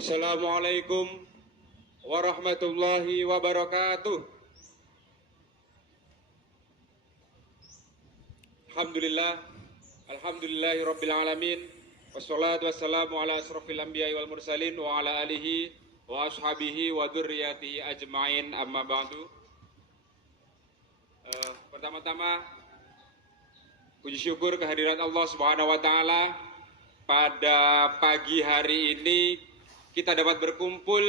Assalamualaikum warahmatullahi wabarakatuh. Alhamdulillah, alhamdulillahirabbil alamin. Wassalatu wassalamu ala asrofil anbiya'i wal mursalin wa ala alihi wa ashabihi wa dzurriyyatihi ajmain, amma ba'du. Pertama-tama puji syukur kehadirat Allah Subhanahu wa taala. Pada pagi hari ini kita dapat berkumpul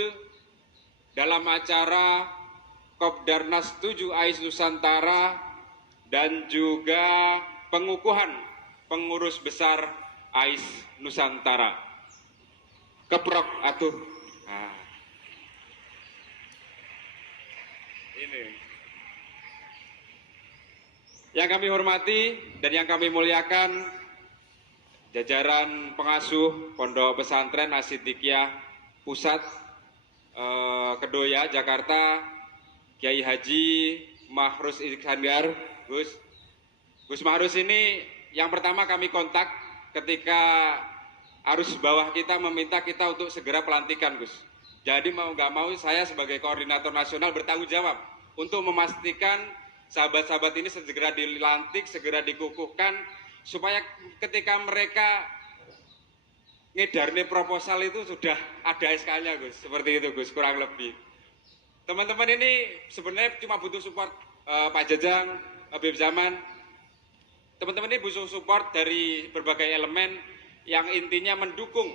dalam acara Kopdarnas 7 AIS Nusantara dan juga pengukuhan pengurus besar AIS Nusantara. Keprok atuh. Nah, ini yang kami hormati dan yang kami muliakan, jajaran pengasuh Pondok Pesantren As-Siddiqiyah Pusat Kedoya, Jakarta, Kiai Haji Mahrus Iskandar. Gus Mahrus ini yang pertama kami kontak ketika arus bawah kita meminta kita untuk segera pelantikan, Gus. Jadi mau nggak mau saya sebagai koordinator nasional bertanggung jawab untuk memastikan sahabat-sahabat ini segera dilantik, segera dikukuhkan, supaya ketika mereka ngedarne proposal itu sudah ada SK-nya, Gus. Seperti itu, Gus, kurang lebih. Teman-teman ini sebenarnya cuma butuh support Pak Jajang, Habib Zaman. Teman-teman ini butuh support dari berbagai elemen yang intinya mendukung.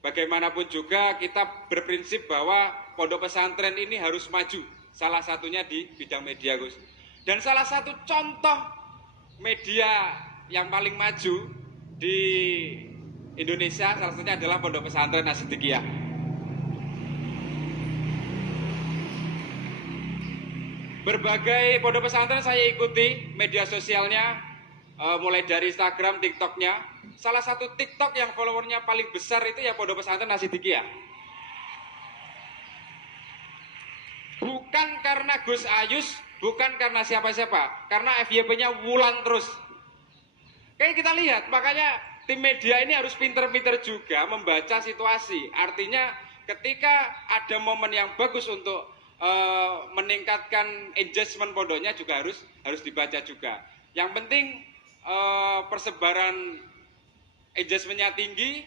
Bagaimanapun juga kita berprinsip bahwa pondok pesantren ini harus maju. Salah satunya di bidang media, Gus. Dan salah satu contoh media yang paling maju di Indonesia salah satunya adalah Pondok Pesantren As-Siddiqiyah. Berbagai pondok pesantren saya ikuti media sosialnya, mulai dari Instagram, TikToknya. Salah satu TikTok yang followernya paling besar itu ya Pondok Pesantren As-Siddiqiyah. Bukan karena Gus Ayus, bukan karena siapa-siapa, karena FYP-nya wulan terus. Kayak kita lihat, makanya tim media ini harus pinter-pinter juga membaca situasi. Artinya ketika ada momen yang bagus untuk meningkatkan engagement pondoknya juga harus dibaca juga. Yang penting persebaran engagementnya tinggi,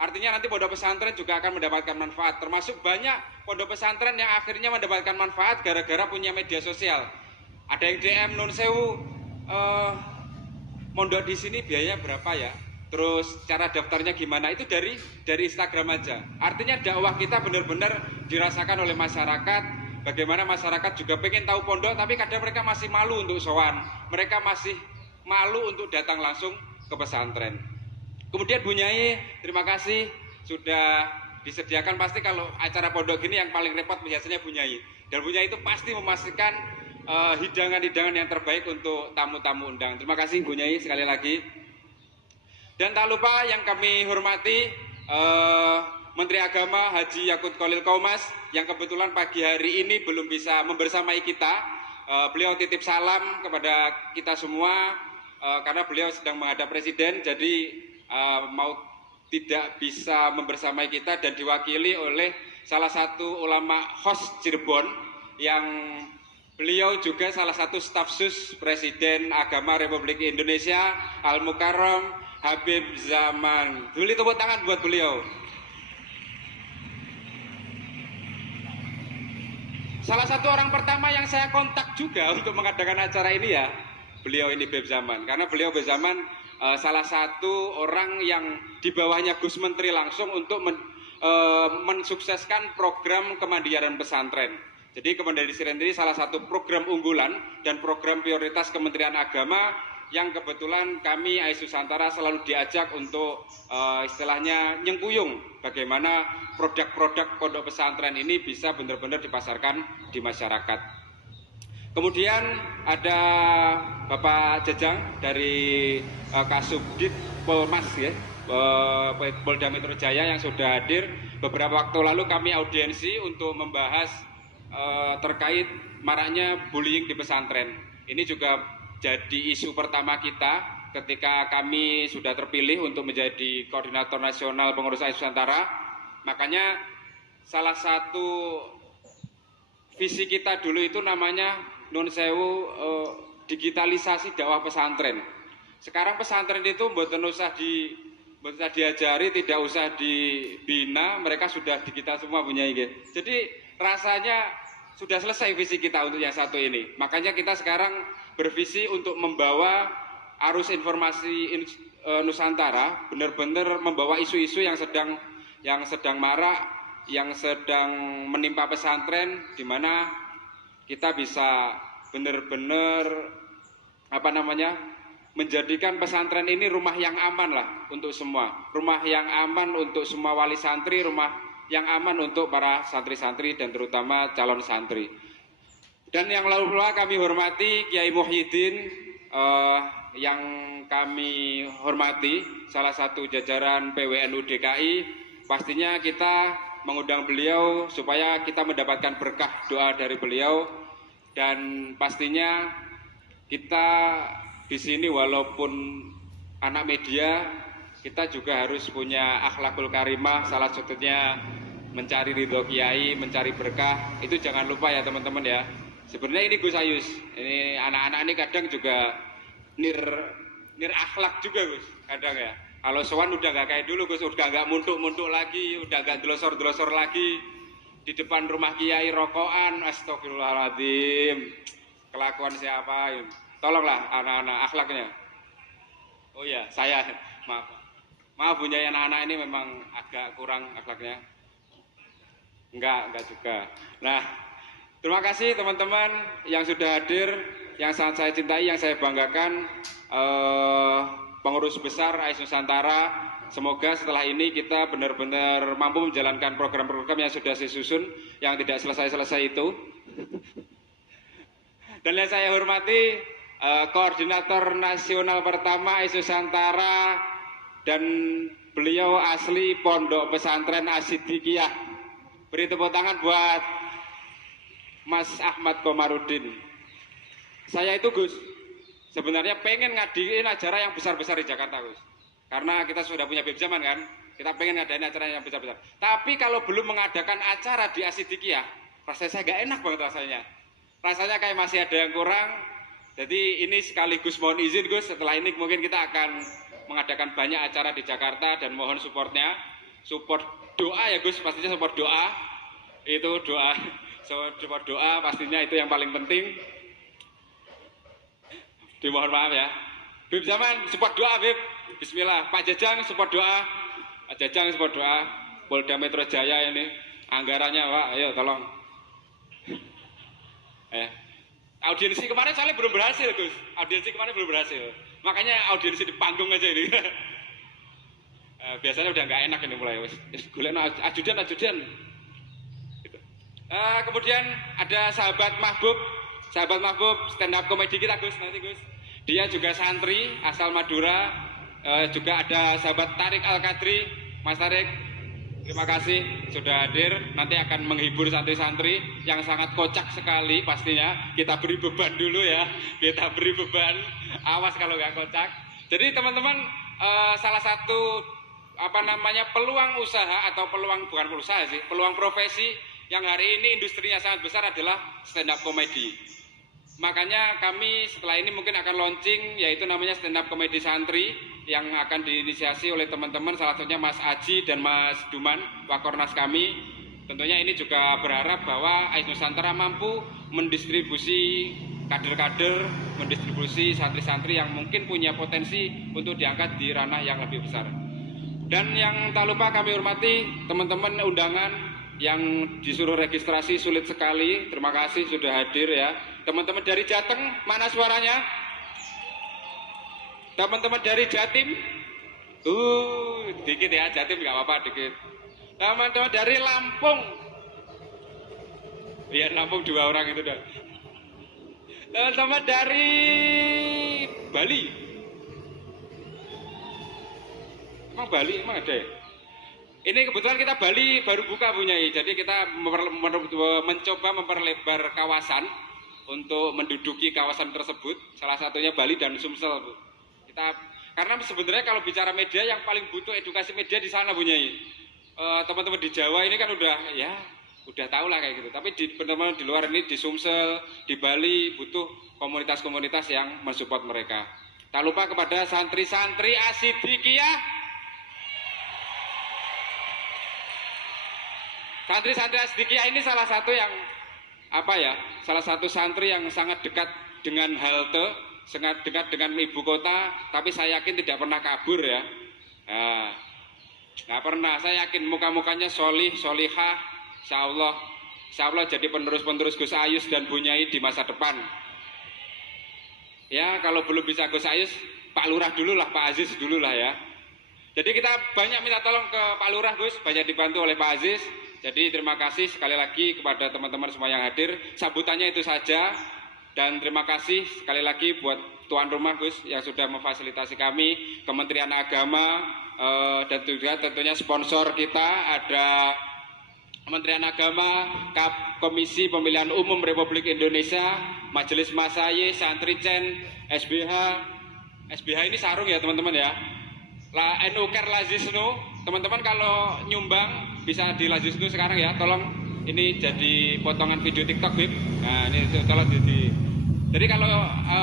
artinya nanti pondok pesantren juga akan mendapatkan manfaat. Termasuk banyak pondok pesantren yang akhirnya mendapatkan manfaat gara-gara punya media sosial. Ada yang DM, nun sewu, mondok di sini biayanya berapa ya? Terus cara daftarnya gimana? Itu dari Instagram aja. Artinya dakwah kita benar-benar dirasakan oleh masyarakat. Bagaimana masyarakat juga pengen tahu pondok, tapi kadang mereka masih malu untuk sowan. Mereka masih malu untuk datang langsung ke pesantren. Kemudian Bu Nyai, terima kasih sudah disediakan. Pasti kalau acara pondok gini yang paling repot biasanya Bu Nyai. Dan Bu Nyai itu pasti memastikan hidangan-hidangan yang terbaik untuk tamu-tamu undang. Terima kasih Bu Nyai sekali lagi. Dan tak lupa yang kami hormati Menteri Agama Haji Yakut Khalil Qaumas yang kebetulan pagi hari ini belum bisa membersamai kita. Beliau titip salam kepada kita semua karena beliau sedang menghadap Presiden, jadi mau tidak bisa membersamai kita dan diwakili oleh salah satu ulama host Cirebon yang beliau juga salah satu staf sus Presiden Agama Republik Indonesia Al-Mukarram Habib Zaman. Beli tepuk tangan buat beliau. Salah satu orang pertama yang saya kontak juga untuk mengadakan acara ini ya beliau ini, Habib Zaman. Karena beliau Habib Zaman salah satu orang yang di bawahnya Gus Menteri langsung untuk mensukseskan program kemandirian pesantren. Jadi Kemandirian ini salah satu program unggulan dan program prioritas Kementerian Agama yang kebetulan kami AIS Nusantara selalu diajak untuk istilahnya nyengkuyung bagaimana produk-produk pondok pesantren ini bisa benar-benar dipasarkan di masyarakat. Kemudian ada Bapak Jajang dari Kasubdit Polmas ya, Polda Metro Jaya yang sudah hadir. Beberapa waktu lalu kami audiensi untuk membahas terkait maraknya bullying di pesantren. Ini juga jadi isu pertama kita ketika kami sudah terpilih untuk menjadi koordinator nasional pengurus AIS Nusantara. Makanya salah satu visi kita dulu itu namanya nun sewu digitalisasi dakwah pesantren. Sekarang pesantren itu mboten usah diajari, tidak usah dibina, mereka sudah digital semua punya IG. Jadi rasanya sudah selesai visi kita untuk yang satu ini. Makanya kita sekarang bervisi untuk membawa arus informasi Nusantara, benar-benar membawa isu-isu yang sedang marak, yang sedang menimpa pesantren, di mana kita bisa benar-benar menjadikan pesantren ini rumah yang aman lah untuk semua, rumah yang aman untuk semua wali santri, rumah yang aman untuk para santri-santri dan terutama calon santri. Dan yang lalu kami hormati Kiai Muhyiddin, yang kami hormati salah satu jajaran PWNU DKI. Pastinya kita mengundang beliau supaya kita mendapatkan berkah doa dari beliau, dan pastinya kita di sini walaupun anak media, kita juga harus punya akhlakul karimah, salah satunya mencari ridho kiai, mencari berkah. Itu jangan lupa ya teman-teman ya. Sebenarnya ini Gus Ayus, ini anak-anak ini kadang juga nir akhlak juga Gus, kadang ya. Kalau sowan udah gak kayak dulu Gus, udah gak muntuk-muntuk lagi, udah gak delosor-delosor lagi. Di depan rumah kiai rokokan, astagfirullahaladzim. Kelakuan siapa? Tolonglah anak-anak akhlaknya. Oh ya, saya maaf punya anak-anak ini memang agak kurang akhlaknya. Enggak juga. Nah, terima kasih teman-teman yang sudah hadir, yang sangat saya cintai, yang saya banggakan, pengurus besar AIS Nusantara. Semoga setelah ini kita benar-benar mampu menjalankan program-program yang sudah disusun, yang tidak selesai-selesai itu. Dan yang saya hormati Koordinator Nasional pertama AIS Nusantara, dan beliau asli Pondok Pesantren As-Siddiqiyah. Beri tepuk tangan buat Mas Ahmad Komarudin. Saya itu Gus, sebenarnya pengen ngadiin acara yang besar-besar di Jakarta Gus. Karena kita sudah punya BEM Zaman kan, kita pengen ngadain acara yang besar-besar. Tapi kalau belum mengadakan acara di As-Siddiqiyah, rasanya saya gak enak banget rasanya. Rasanya kayak masih ada yang kurang. Jadi ini sekaligus mohon izin Gus, setelah ini mungkin kita akan mengadakan banyak acara di Jakarta dan mohon supportnya. Support doa ya Gus, pastinya support doa. Itu doa, support doa pastinya itu yang paling penting. Dimohon maaf ya. BEM Zaman support doa Bib. Bismillah. Pak Jajang support doa. Pak Jajang support doa. Polda Metro Jaya ini anggarannya Pak, ayo tolong. Audiensi kemarin soalnya belum berhasil Gus. Audiensi kemarin belum berhasil. Makanya audiensi di panggung aja ini. Biasanya udah nggak enak ini mulai. Golek ajudan. Gitu. Kemudian ada sahabat Mahbub stand up komedi kita Gus nanti Gus. Dia juga santri asal Madura. Juga ada sahabat Tarik Al-Kadri, Mas Tarik. Terima kasih sudah hadir. Nanti akan menghibur santri-santri yang sangat kocak sekali pastinya. Kita beri beban dulu ya. Kita beri beban. Awas kalau nggak kocak. Jadi teman-teman, salah satu peluang usaha atau bukan usaha sih, peluang profesi yang hari ini industrinya sangat besar adalah stand up comedy. Makanya kami setelah ini mungkin akan launching, yaitu namanya stand up comedy santri yang akan diinisiasi oleh teman-teman, salah satunya Mas Aji dan Mas Duman, Wakornas kami. Tentunya ini juga berharap bahwa AIS Nusantara mampu mendistribusi kader-kader, mendistribusi santri-santri yang mungkin punya potensi untuk diangkat di ranah yang lebih besar. Dan yang tak lupa kami hormati teman-teman undangan yang disuruh registrasi sulit sekali. Terima kasih sudah hadir ya. Teman-teman dari Jateng, mana suaranya? Teman-teman dari Jatim, dikit ya, Jatim nggak apa-apa, dikit. Teman-teman dari Lampung, ya Lampung 2 orang itu dah. Teman-teman dari Bali, emang Bali emang ada ya? Ini kebetulan kita Bali baru buka punyai, jadi kita mencoba memperlebar kawasan untuk menduduki kawasan tersebut. Salah satunya Bali dan Sumsel, Bu. Karena sebenarnya kalau bicara media yang paling butuh edukasi media di sana punyai. teman-teman di Jawa ini kan udah tahu lah kayak gitu. Tapi teman-teman di luar ini, di Sumsel, di Bali butuh komunitas-komunitas yang mensupport mereka. Tak lupa kepada santri-santri Asidikiyah. Santri-santri Asidikiyah ini salah satu yang salah satu santri yang sangat dekat dengan halte, sangat dekat dengan ibu kota, tapi saya yakin tidak pernah kabur ya. Nah pernah, saya yakin muka-mukanya solih, solihah, insya Allah jadi penerus-penerus Gus Ayus dan Bunyai di masa depan. Ya kalau belum bisa Gus Ayus, Pak Lurah dulu lah, Pak Aziz dulu lah ya. Jadi kita banyak minta tolong ke Pak Lurah Gus, banyak dibantu oleh Pak Aziz. Jadi terima kasih sekali lagi kepada teman-teman semua yang hadir. Sambutannya itu saja. Dan terima kasih sekali lagi buat tuan rumah Gus yang sudah memfasilitasi kami, Kementerian Agama, dan juga tentunya sponsor kita ada Kementerian Agama, Komisi Pemilihan Umum Republik Indonesia, Majelis Masyaikh, Santricen, SBH ini sarung ya teman-teman ya. NUKER Lazisnu, teman-teman kalau nyumbang bisa di Lazisnu sekarang ya, tolong ini jadi potongan video TikTok Bib. Nah ini tolong jadi kalau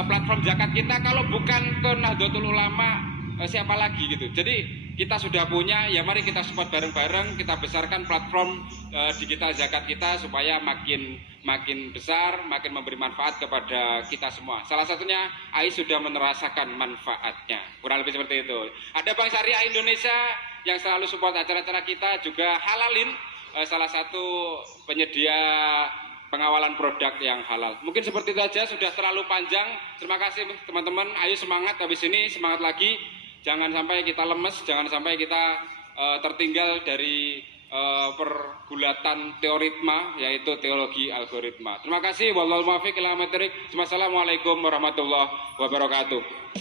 platform zakat kita kalau bukan ke Nahdlatul Ulama siapa lagi gitu. Jadi kita sudah punya, ya mari kita support bareng-bareng, kita besarkan platform digital zakat kita supaya makin besar, makin memberi manfaat kepada kita semua. Salah satunya AI sudah merasakan manfaatnya, kurang lebih seperti itu. Ada Bank Syariah Indonesia yang selalu support acara-acara kita, juga Halalin, salah satu penyedia pengawalan produk yang halal. Mungkin seperti itu aja, sudah terlalu panjang. Terima kasih teman-teman, ayo semangat habis ini, semangat lagi. Jangan sampai kita lemes, jangan sampai kita tertinggal dari pergulatan teoritma, yaitu teologi algoritma. Terima kasih. Wallahul muwaffiq ila aqwamit thoriq. Wassalamualaikum warahmatullahi wabarakatuh.